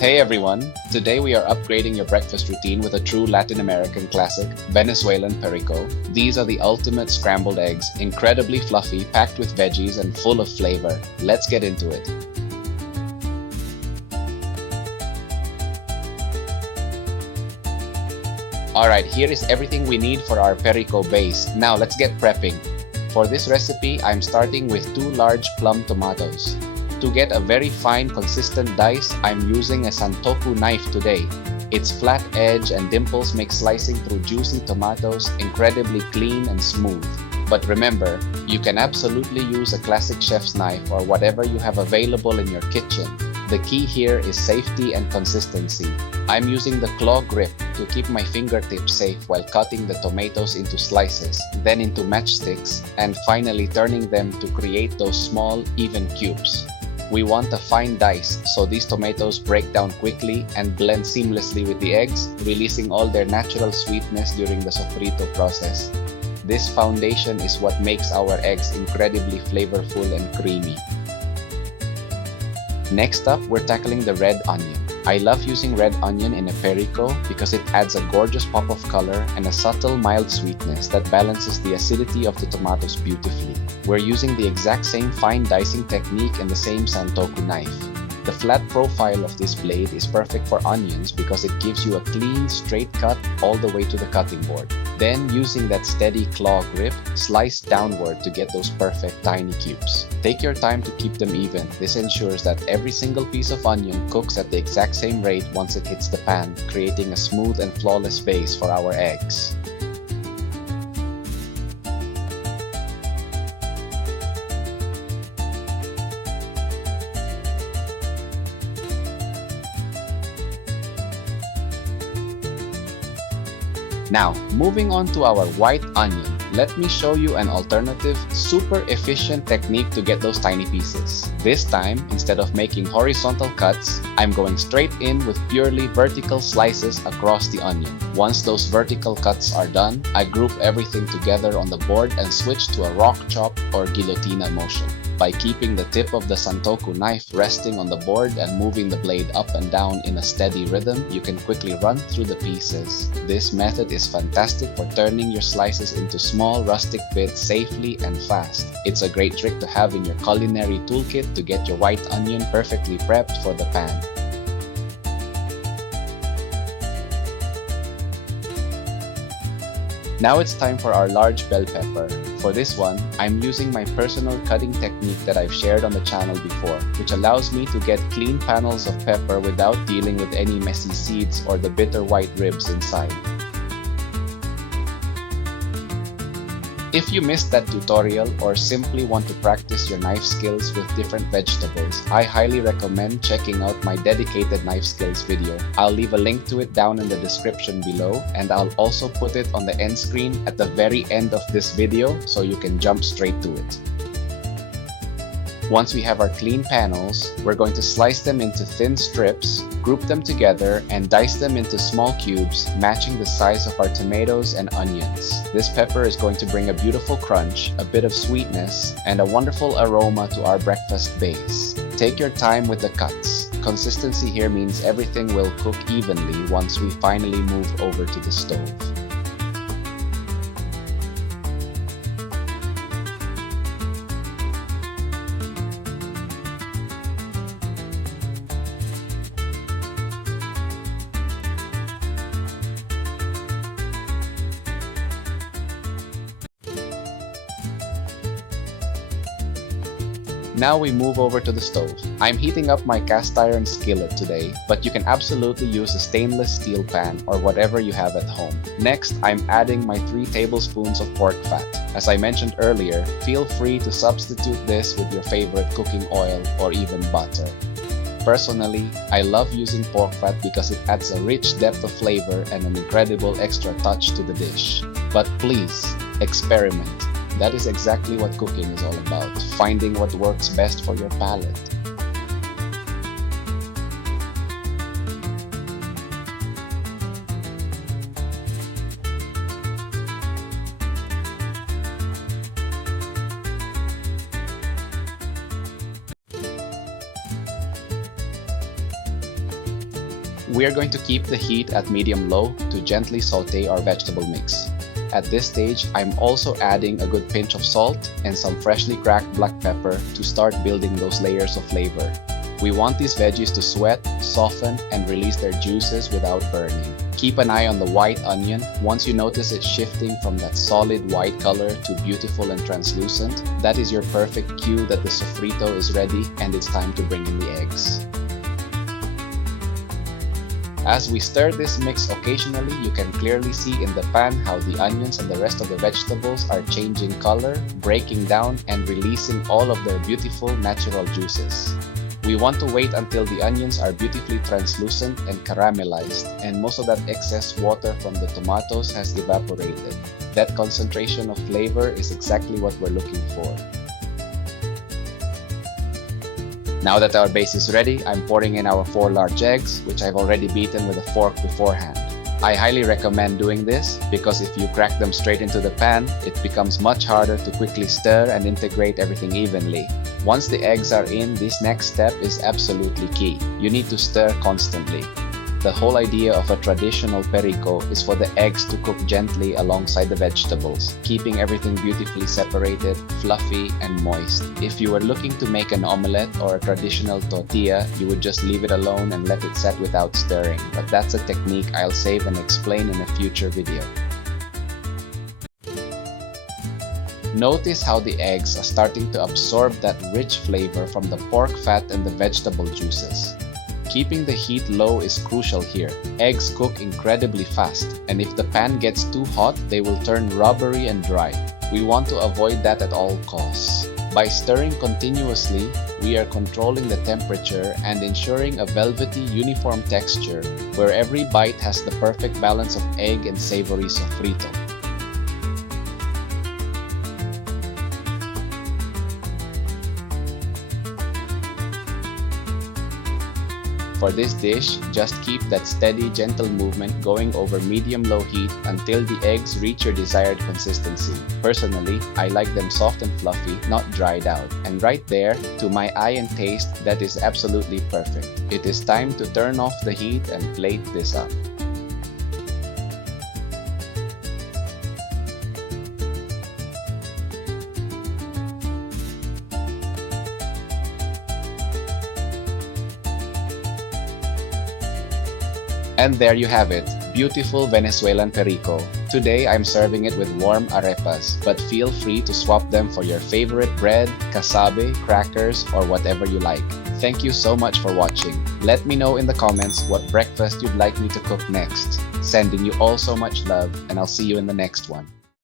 Hey everyone, today we are upgrading your breakfast routine with a true Latin American classic, Venezuelan Perico. These are the ultimate scrambled eggs, incredibly fluffy, packed with veggies, and full of flavor. Let's get into it. Alright, here is everything we need for our Perico base. Now let's get prepping. For this recipe, I'm starting with 2 large plum tomatoes. To get a very fine, consistent dice, I'm using a santoku knife today. Its flat edge and dimples make slicing through juicy tomatoes incredibly clean and smooth. But remember, you can absolutely use a classic chef's knife or whatever you have available in your kitchen. The key here is safety and consistency. I'm using the claw grip to keep my fingertips safe while cutting the tomatoes into slices, then into matchsticks, and finally turning them to create those small, even cubes. We want a fine dice so these tomatoes break down quickly and blend seamlessly with the eggs, releasing all their natural sweetness during the sofrito process. This foundation is what makes our eggs incredibly flavorful and creamy. Next up, we're tackling the red onion. I love using red onion in a perico because it adds a gorgeous pop of color and a subtle mild sweetness that balances the acidity of the tomatoes beautifully. We're using the exact same fine dicing technique and the same santoku knife. The flat profile of this blade is perfect for onions because it gives you a clean, straight cut all the way to the cutting board. Then, using that steady claw grip, slice downward to get those perfect tiny cubes. Take your time to keep them even. This ensures that every single piece of onion cooks at the exact same rate once it hits the pan, creating a smooth and flawless base for our eggs. Now, moving on to our white onion, let me show you an alternative, super efficient technique to get those tiny pieces. This time, instead of making horizontal cuts, I'm going straight in with purely vertical slices across the onion. Once those vertical cuts are done, I group everything together on the board and switch to a rock chop or guillotina motion. By keeping the tip of the santoku knife resting on the board and moving the blade up and down in a steady rhythm, you can quickly run through the pieces. This method is fantastic for turning your slices into small rustic bits safely and fast. It's a great trick to have in your culinary toolkit to get your white onion perfectly prepped for the pan. Now it's time for our large bell pepper. For this one, I'm using my personal cutting technique that I've shared on the channel before, which allows me to get clean panels of pepper without dealing with any messy seeds or the bitter white ribs inside. If you missed that tutorial or simply want to practice your knife skills with different vegetables, I highly recommend checking out my dedicated knife skills video. I'll leave a link to it down in the description below, and I'll also put it on the end screen at the very end of this video so you can jump straight to it. Once we have our clean panels, we're going to slice them into thin strips, group them together, and dice them into small cubes, matching the size of our tomatoes and onions. This pepper is going to bring a beautiful crunch, a bit of sweetness, and a wonderful aroma to our breakfast base. Take your time with the cuts. Consistency here means everything will cook evenly once we finally move over to the stove. Now we move over to the stove. I'm heating up my cast iron skillet today, but you can absolutely use a stainless steel pan or whatever you have at home. Next, I'm adding my 3 tablespoons of pork fat. As I mentioned earlier, feel free to substitute this with your favorite cooking oil or even butter. Personally, I love using pork fat because it adds a rich depth of flavor and an incredible extra touch to the dish. But please, experiment. That is exactly what cooking is all about, finding what works best for your palate. We are going to keep the heat at medium-low to gently saute our vegetable mix. At this stage, I'm also adding a good pinch of salt and some freshly cracked black pepper to start building those layers of flavor. We want these veggies to sweat, soften, and release their juices without burning. Keep an eye on the white onion. Once you notice it shifting from that solid white color to beautiful and translucent, that is your perfect cue that the sofrito is ready and it's time to bring in the eggs. As we stir this mix occasionally, you can clearly see in the pan how the onions and the rest of the vegetables are changing color, breaking down, and releasing all of their beautiful natural juices. We want to wait until the onions are beautifully translucent and caramelized, and most of that excess water from the tomatoes has evaporated. That concentration of flavor is exactly what we're looking for. Now that our base is ready, I'm pouring in our 4 large eggs, which I've already beaten with a fork beforehand. I highly recommend doing this because if you crack them straight into the pan, it becomes much harder to quickly stir and integrate everything evenly. Once the eggs are in, this next step is absolutely key. You need to stir constantly. The whole idea of a traditional perico is for the eggs to cook gently alongside the vegetables, keeping everything beautifully separated, fluffy, and moist. If you were looking to make an omelette or a traditional tortilla, you would just leave it alone and let it set without stirring. But that's a technique I'll save and explain in a future video. Notice how the eggs are starting to absorb that rich flavor from the pork fat and the vegetable juices. Keeping the heat low is crucial here. Eggs cook incredibly fast, and if the pan gets too hot, they will turn rubbery and dry. We want to avoid that at all costs. By stirring continuously, we are controlling the temperature and ensuring a velvety, uniform texture where every bite has the perfect balance of egg and savory sofrito. For this dish, just keep that steady, gentle movement going over medium-low heat until the eggs reach your desired consistency. Personally, I like them soft and fluffy, not dried out. And right there, to my eye and taste, that is absolutely perfect. It is time to turn off the heat and plate this up. And there you have it, beautiful Venezuelan Perico. Today I'm serving it with warm arepas, but feel free to swap them for your favorite bread, casabe, crackers, or whatever you like. Thank you so much for watching. Let me know in the comments what breakfast you'd like me to cook next. Sending you all so much love, and I'll see you in the next one.